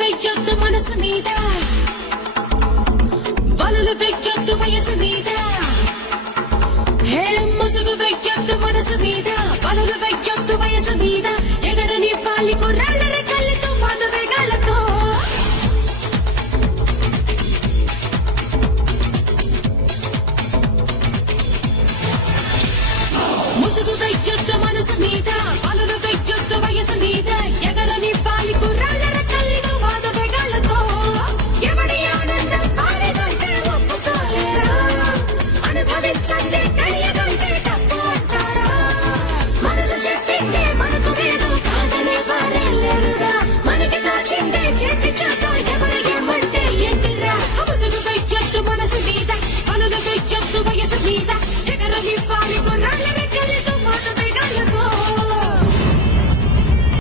వెయ్యొద్దు మనసు మీద, వలలు వెయ్యొద్దు వయసు మీద. హే ముసుగు వెయ్యొద్దు మనసు మీద, వలలు వెయ్యొద్దు వయసు మీద. ఎగరని పాలి కుర్రాళ్ళ